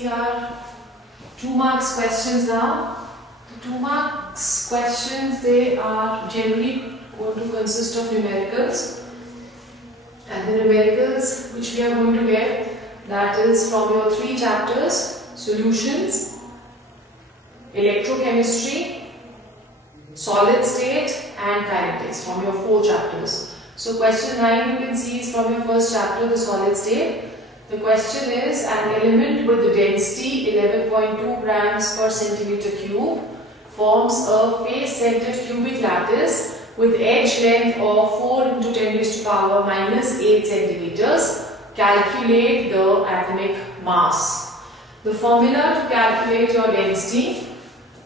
see our 2 marks questions now. The 2 marks questions, they are generally going to consist of numericals, and the numericals which we are going to get, that is from your 3 chapters: solutions, electrochemistry, solid state and kinetics, from your 4 chapters. So question 9 you can see is from your first chapter, the solid state. The question is, an element with the density 11.2 grams per centimeter cube forms a face-centered cubic lattice with edge length of 4 into 10 raised to power minus 8 centimeters. Calculate the atomic mass. The formula to calculate your density: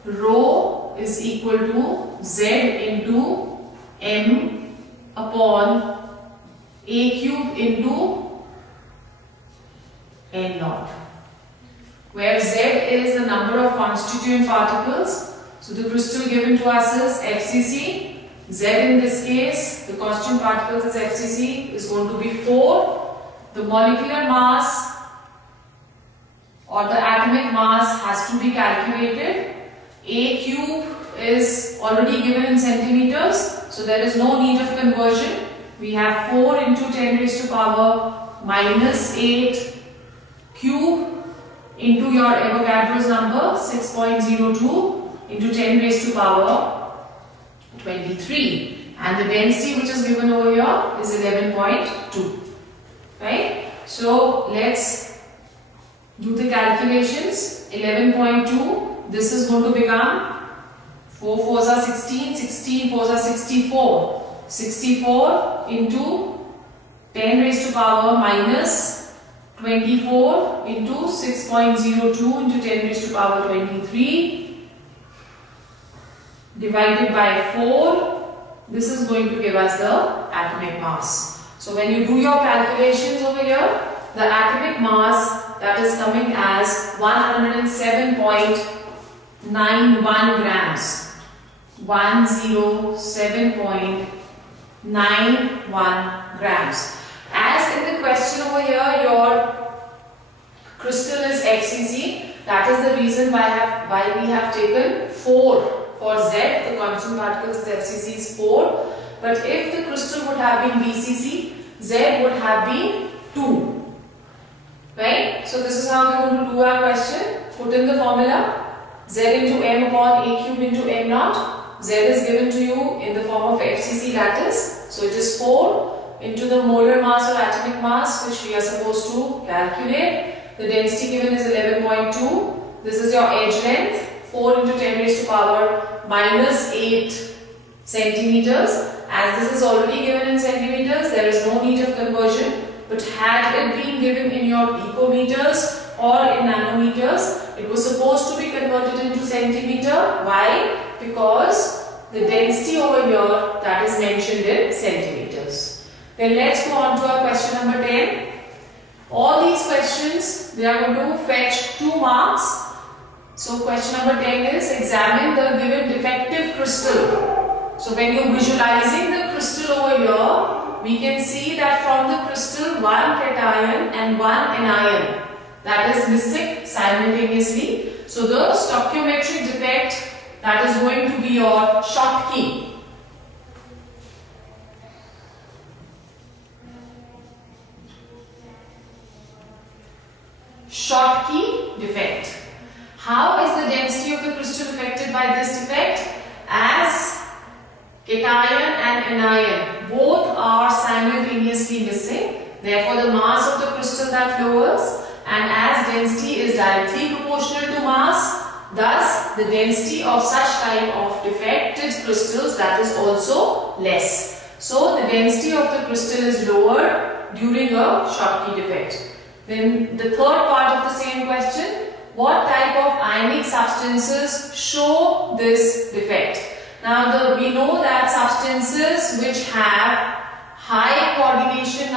rho is equal to Z into M upon A cube into N naught, where Z is the number of constituent particles. So the crystal given to us is FCC. Z in this case, the constituent particles is FCC, is going to be 4. The molecular mass or the atomic mass has to be calculated. A cube is already given in centimeters, so there is no need of conversion. We have 4 into 10 raised to power minus 8 cube into your Avogadro's number 6.02 into 10 raised to power 23, and the density which is given over here is 11.2. Right? So let's do the calculations. 11.2, this is going to become 4 4s are 16, 16 4s are 64. 64 into 10 raised to power minus 24 into 6.02 into 10 raised to power 23 divided by 4. This is going to give us the atomic mass. So when you do your calculations over here, the atomic mass, that is coming as 107.91 grams. 107.91 grams. As in the question over here, your crystal is XCC. That is the reason why we have taken 4 for Z. The constant particles is FCC is 4. But if the crystal would have been BCC, Z would have been 2. Right? So this is how we are going to do our question. Put in the formula. Z into M upon A cube into M naught. Z is given to you in the form of FCC lattice. So it is 4 into the molar mass or atomic mass, which we are supposed to calculate. The density given is 11.2. This is your edge length. 4 into 10 raised to power minus 8 centimeters. As this is already given in centimeters, there is no need of conversion. But had it been given in your picometers or in nanometers, it was supposed to be converted into centimeter. Why? Because the density over here, that is mentioned in centimeters. Then let's go on to our question number 10. All these questions, they are going to fetch 2 marks. So question number 10 is, examine the given defective crystal. So when you are visualizing the crystal over here, we can see that from the crystal 1 cation and 1 anion, that is missing simultaneously. So the stoichiometric defect, that is going to be your Schottky. Schottky defect. How is the density of the crystal affected by this defect? As cation and anion both are simultaneously missing, therefore the mass of the crystal that lowers, and as density is directly proportional to mass, thus the density of such type of defected crystals, that is also less. So the density of the crystal is lower during a Schottky defect. Then the third part of the same question, what type of ionic substances show this defect? Now we know that substances which have high coordination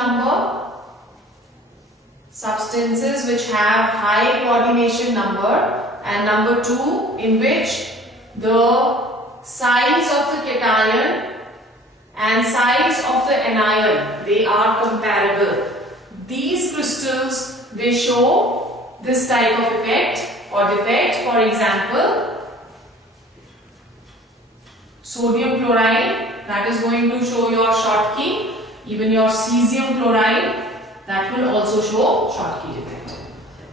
number, and number 2, in which the size of the cation and size of the anion, they are comparable. These crystals, they show this type of effect or defect. For example, sodium chloride, that is going to show your Schottky. Even your cesium chloride, that will also show Schottky defect.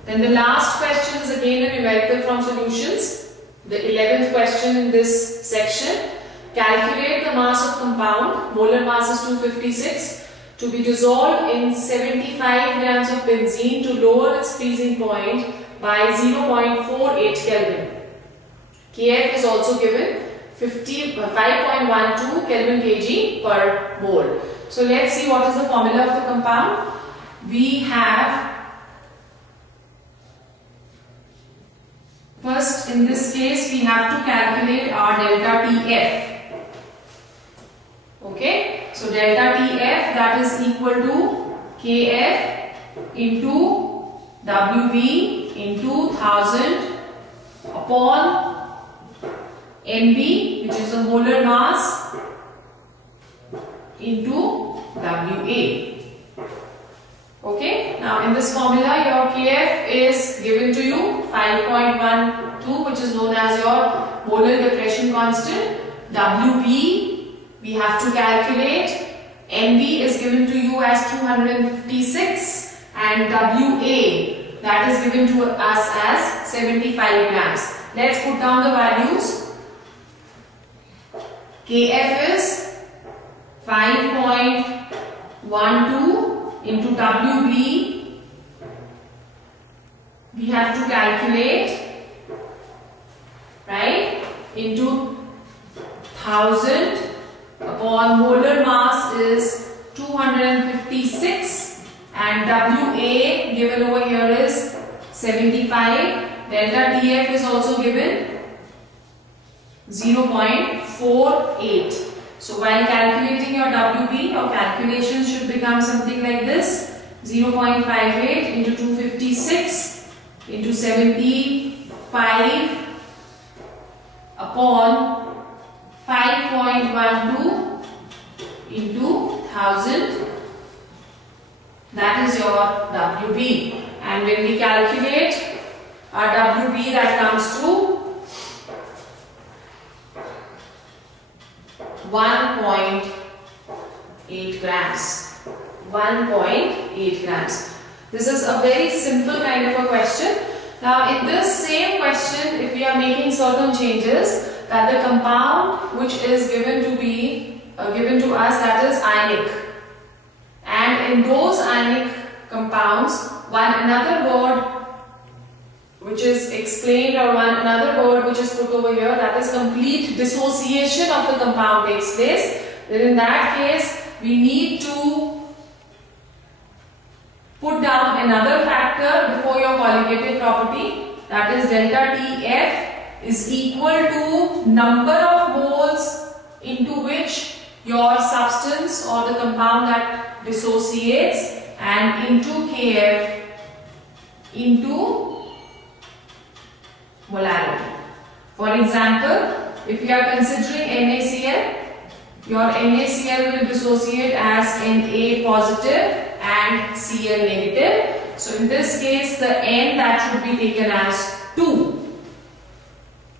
Then the last question is again a numerical from solutions. The 11th question in this section. Calculate the mass of compound, molar mass is 256, to be dissolved in 75 grams of benzene to lower its freezing point by 0.48 Kelvin. Kf is also given 5.12 Kelvin kg per mole. So let's see what is the formula of the compound. We have, first in this case we have to calculate our delta Tf. Okay, so delta Tf, that is equal to Kf into Wb into 1000 upon Nb, which is the molar mass, into Wa. Okay, now in this formula your Kf is given to you 5.12, which is known as your molar depression constant. Wb we have to calculate. Nb is given to you as 256 and Wa, that is given to us as 75 grams. Let's put down the values. Kf is 5.12 into Wb, we have to calculate, right, into 1000 upon molar mass is 256 and Wa given over here is 75. Delta Tf is also given 0.48. So while calculating your Wb, your calculations should become something like this: 0.58 into 256 into 75 upon 5.12 into 1000. That is your Wb. And when we calculate our Wb, that comes to 1.8 grams. 1.8 grams. This is a very simple kind of a question. Now in this same question, if we are making certain changes, that the compound which is given to us, that is ionic, and in those ionic compounds another word which is explained, or another word which is put over here, that is complete dissociation of the compound takes place. Then in that case we need to put down another factor before your colligative property, that is delta Tf is equal to number of moles into which your substance or the compound that dissociates, and into Kf into molarity. For example, if you are considering NaCl, your NaCl will dissociate as Na positive and Cl negative. So in this case the N that should be taken as 2.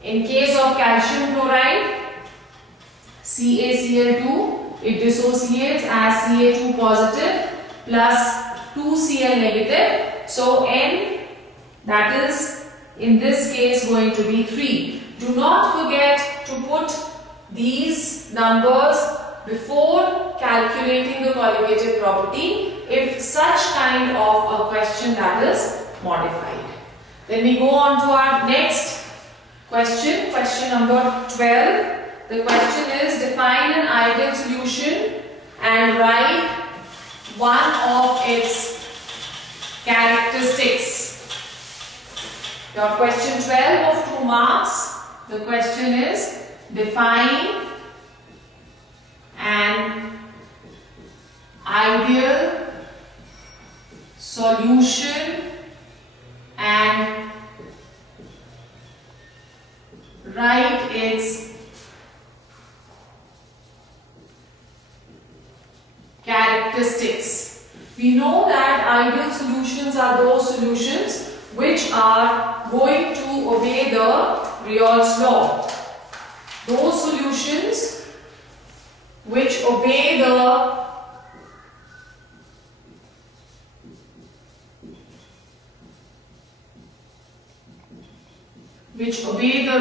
In case of calcium chloride, CaCl2, it dissociates as Ca2 positive plus 2Cl negative. So N, that is in this case going to be 3. Do not forget to put these numbers before calculating the colligative property if such kind of a question that is modified. Then we go on to our next question, question number 12. The question is, define an ideal solution and write one of its characteristics. Your question 12 of 2 marks. The question is, define an ideal solution and write its characteristics. We know that ideal solutions are those solutions which are going to obey the Reol's law. Those solutions which obey the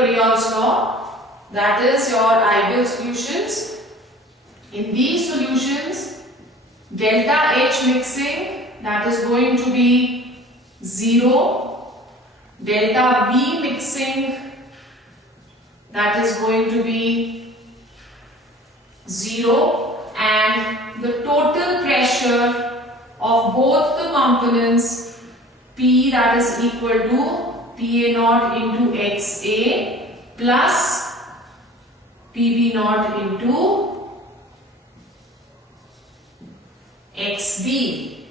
Reol's law, that is your ideal solutions. In these solutions, delta H mixing, that is going to be 0, delta B mixing, that is going to be 0, and the total pressure of both the components P, that is equal to PA naught into XA plus PB naught into XB.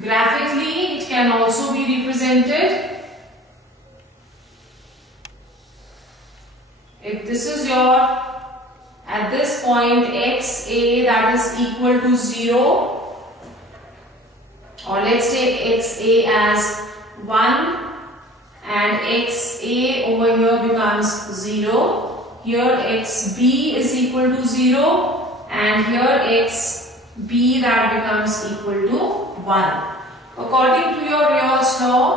Graphically, it can also be represented. If this is your, at this point, XA, that is equal to 0, or let's take XA as 1 and XA over here becomes 0. Here XB is equal to 0 and here XB that becomes equal to 1. According to your Reol's law,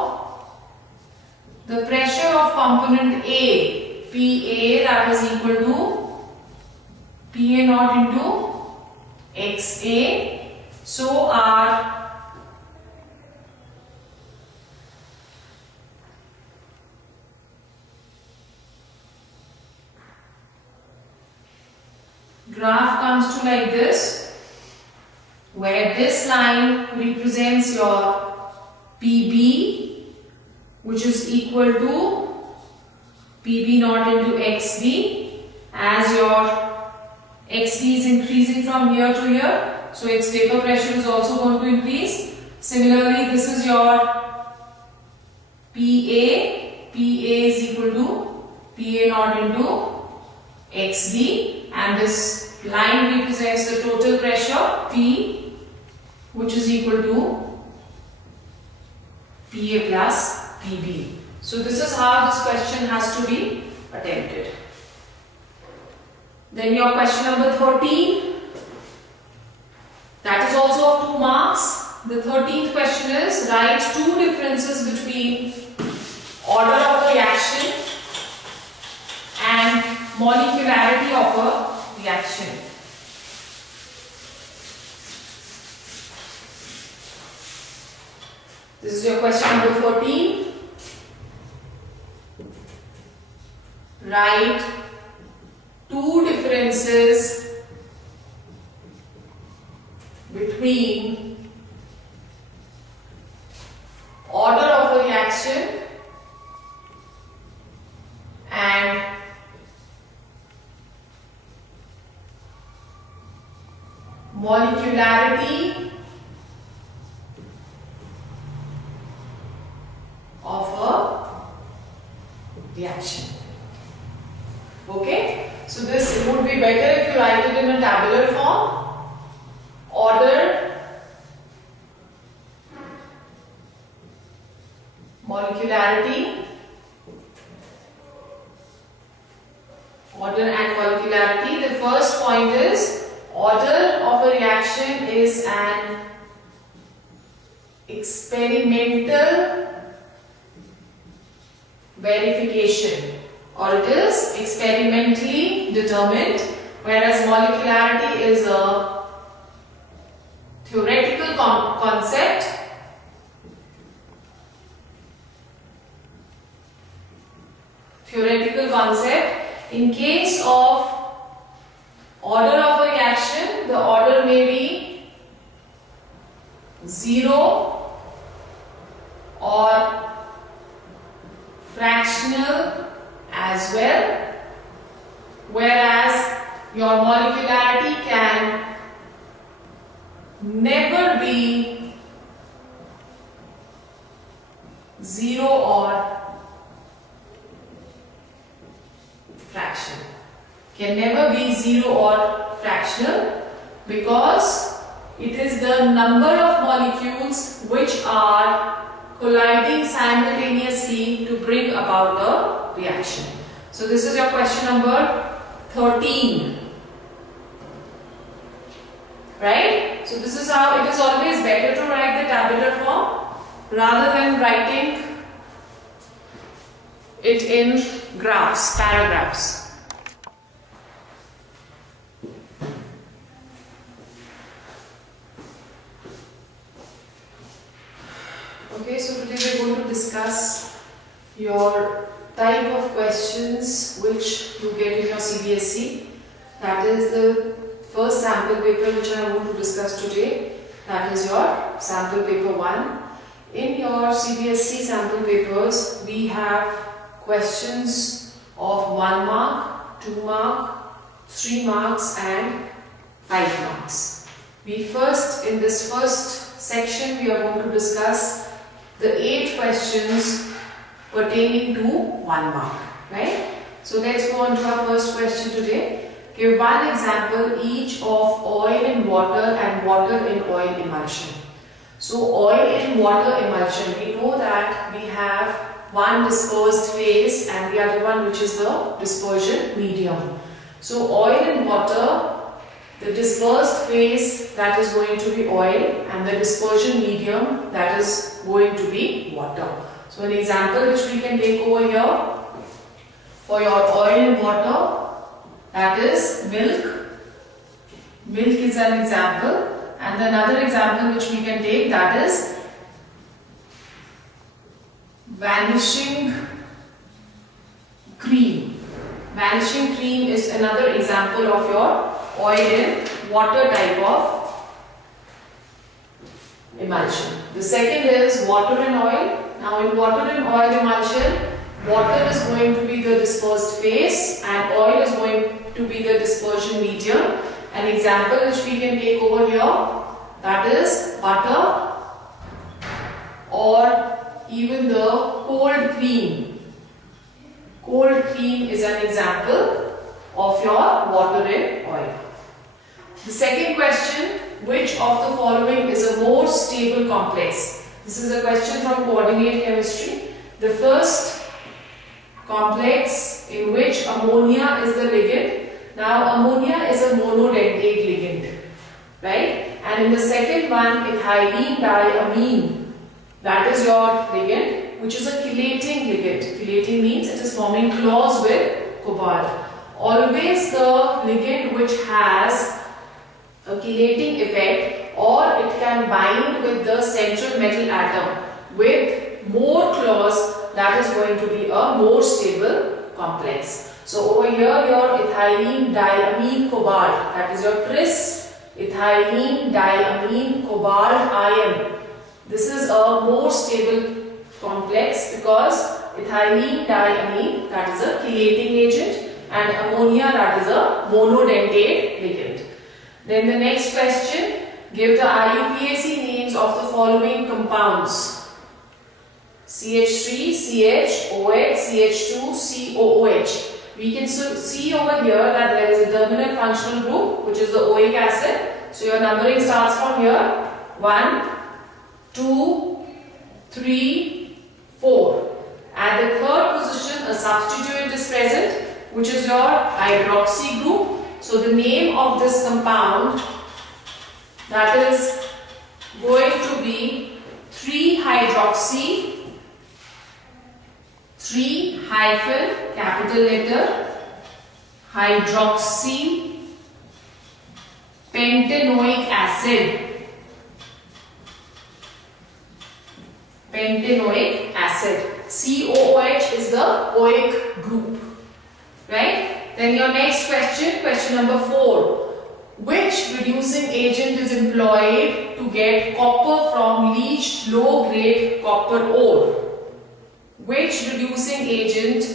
the pressure of component A, PA, that is equal to PA naught into XA. So our graph comes to like this, where this line represents your PB, which is equal to PB naught into XB, as your XB is increasing from here to here, so its vapor pressure is also going to increase. Similarly, this is your PA is equal to PA naught into XB, and this line represents the total pressure P, which is equal to PA plus PB. So this is how this question has to be attempted. Then your question number 13, that is also of 2 marks. The 13th question is, write 2 differences between order of the reaction and molecularity of a reaction. This is your question number 14. Write 2 differences between order of a reaction and molecularity of a reaction. Okay, so this, it would be better if you write it in a tabular form. Order, molecularity, order and molecularity. The first point is, order of a reaction is an experimental verification, or it is experimentally determined, whereas molecularity is a theoretical concept In case of order of a reaction, the order may be 0 or fractional as well, whereas your molecularity can never be 0 or fractional. Can never be 0 or fractional because it is the number of molecules which are colliding simultaneously to bring about the reaction. So this is your question number 13. Right? So this is how it is always better to write the tabular form rather than writing it in graphs, paragraphs. Okay, so today we are going to discuss your type of questions which you get in your CBSE. That is the first sample paper which I want to discuss today. That is your sample paper 1. In your CBSE sample papers, we have questions of 1 mark, 2 mark, 3 marks and 5 marks. In this first section, we are going to discuss the 8 questions pertaining to 1 mark. Right? So let's go on to our first question today. Give one example each of oil in water and water in oil emulsion. So oil in water emulsion, we know that we have one dispersed phase and the other one which is the dispersion medium. So oil in water, the dispersed phase, that is going to be oil, and the dispersion medium, that is going to be water. So an example which we can take over here for your oil in water, that is milk. Milk is an example, and another example which we can take, that is vanishing cream. Vanishing cream is another example of your oil in water type of emulsion. The second is water in oil. Now in water in oil emulsion, water is going to be the dispersed phase and oil is going to be the dispersion medium. An example which we can take over here, that is butter or even the cold cream. Cold cream is an example of your water in oil. The second question, which of the following is a more stable complex? This is a question from coordinate chemistry. The first complex in which ammonia is the ligand. Now ammonia is a monodentate ligand, right? And in the second one, ethylene diamine, that is your ligand, which is a chelating ligand. Chelating means it is forming claws with cobalt. Always the ligand which has a chelating effect, or it can bind with the central metal atom with more claws, that is going to be a more stable complex. So over here your ethylene diamine cobalt, that is your tris ethylene diamine cobalt ion. This is a more stable complex because ethylene diamine, that is a chelating agent, and ammonia, that is a monodentate ligand. Then the next question, give the IUPAC names of the following compounds. CH3, CH, OH, CH2, COOH. We can see over here that there is a terminal functional group which is the oic acid. So your numbering starts from here. 1, 2, 3, 4. At the third position, a substituent is present, which is your hydroxy group. So the name of this compound, that is going to be 3-hydroxy, 3 hyphen capital letter hydroxy pentanoic acid. Pentanoic acid. COOH is the oic group. Right? Then your next question, question number 4. Which reducing agent is employed to get copper from leached low-grade copper ore? Which reducing agent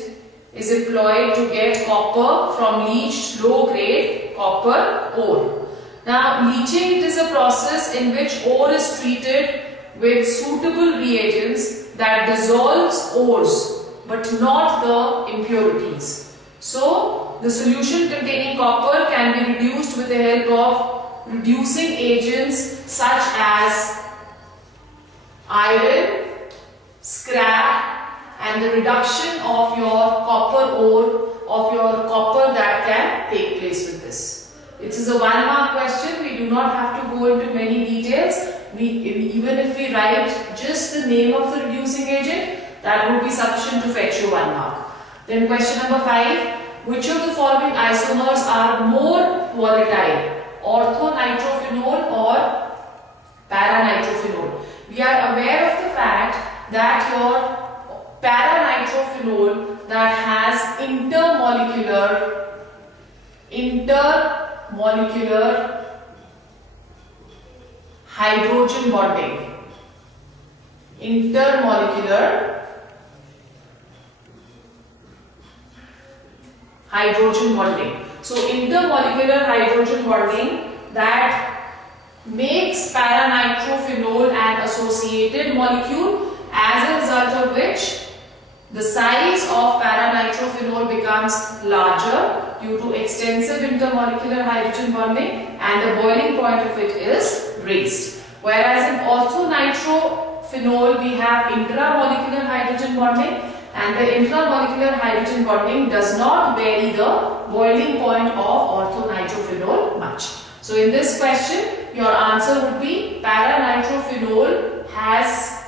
is employed to get copper from leached low-grade copper ore? Now, leaching, it is a process in which ore is treated with suitable reagents that dissolves ores but not the impurities. So, the solution containing copper can be reduced with the help of reducing agents such as iron, scrap and the reduction of your copper ore, of your copper that can take place with this. It is a 1 mark question. We do not have to go into many details. Even if we write just the name of the reducing agent, that would be sufficient to fetch you 1 mark. Then question number 5. Which of the following isomers are more volatile? Orthonitrophenol or paranitrophenol? We are aware of the fact that your paranitrophenol that has intermolecular hydrogen bonding. Intermolecular hydrogen bonding. So intermolecular hydrogen bonding that makes paranitrophenol an associated molecule, as a result of which the size of paranitrophenol becomes larger due to extensive intermolecular hydrogen bonding, and the boiling point of it is raised. Whereas in orthonitrophenol we have intramolecular hydrogen bonding, and the intramolecular hydrogen bonding does not vary the boiling point of orthonitrophenol much. So in this question, your answer would be paranitrophenol has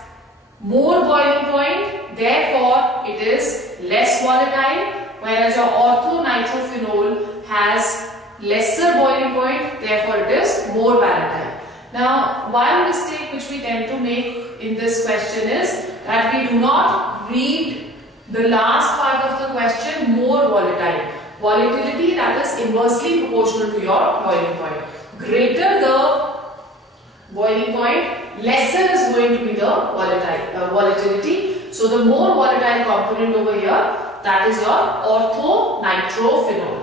more boiling point, therefore it is less volatile, whereas your orthonitrophenol has lesser boiling point, therefore it is more volatile. Now, one mistake which we tend to make in this question is that we do not read the last part of the question, more volatile. Volatility, that is inversely proportional to your boiling point. Greater the boiling point, lesser is going to be the volatility. So the more volatile component over here, that is your orthonitrophenol.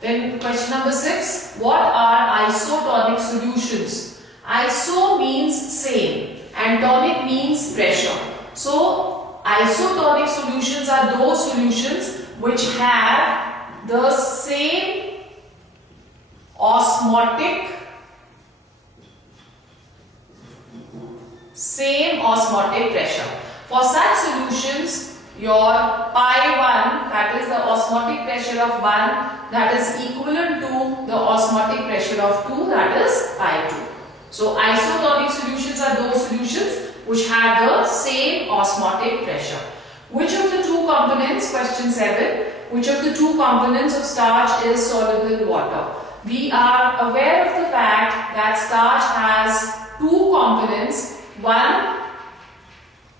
Then question number 6. What are isotonic solutions? Iso means same and tonic means pressure. So isotonic solutions are those solutions which have the same osmotic pressure. For such solutions, your pi1, that is the osmotic pressure of 1, that is equivalent to the osmotic pressure of 2, that is pi2. So isotonic solutions are those solutions which have the same osmotic pressure. Which of the two components, question 7, which of the two components of starch is soluble in water? We are aware of the fact that starch has two components, one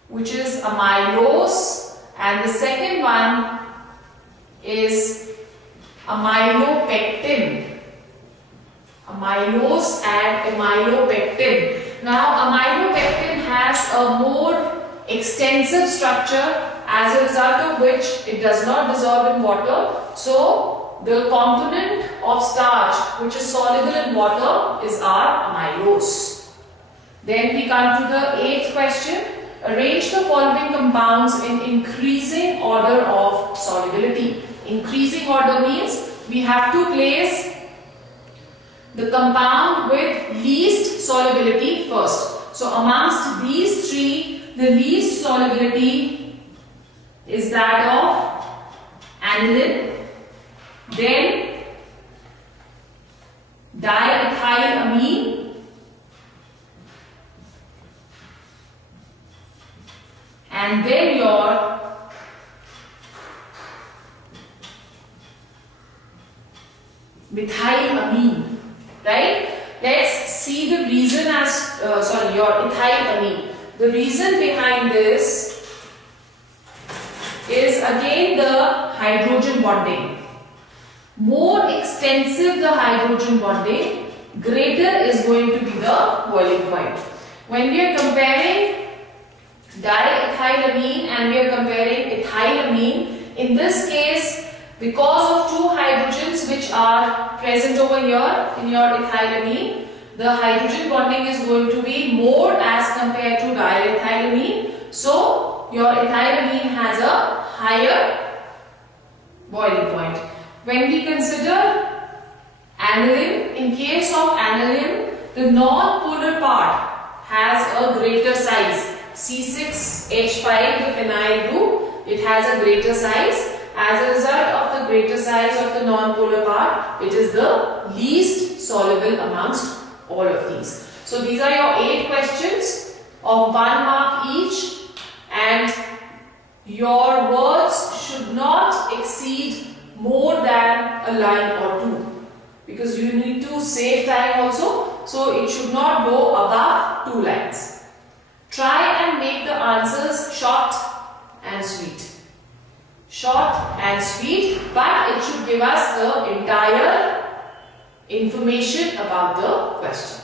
which is amylose and the second one is amylopectin. Amylose and amylopectin. Now amylopectin has a more extensive structure, as a result of which it does not dissolve in water. So the component of starch which is soluble in water is our amylose. Then we come to the 8th question. Arrange the following compounds in increasing order of solubility. Increasing order means we have to place the compound with least solubility first. So amongst these three, the least solubility is that of aniline, then diethylamine, and then your methylamine, right? Let's see the reason as, your ethylamine. The reason behind this is again the hydrogen bonding. More extensive the hydrogen bonding, greater is going to be the boiling point. When we are comparing diethylamine and we are comparing ethylamine, in this case, because of two hydrogens which are present over here in your ethylamine, the hydrogen bonding is going to be more as compared to diethylamine. So your ethylamine has a higher boiling point. When we consider aniline, in case of aniline, the non-polar part has a greater size. C6H5, the phenyl group, it has a greater size. As a result of the greater size of the non-polar part, it is the least soluble amongst all of these. So these are your 8 questions of 1 mark each, and your words should not exceed more than a line or 2, because you need to save time also, so it should not go above 2 lines. Try and make the answers short and sweet. Short and sweet, but it should give us the entire information about the question.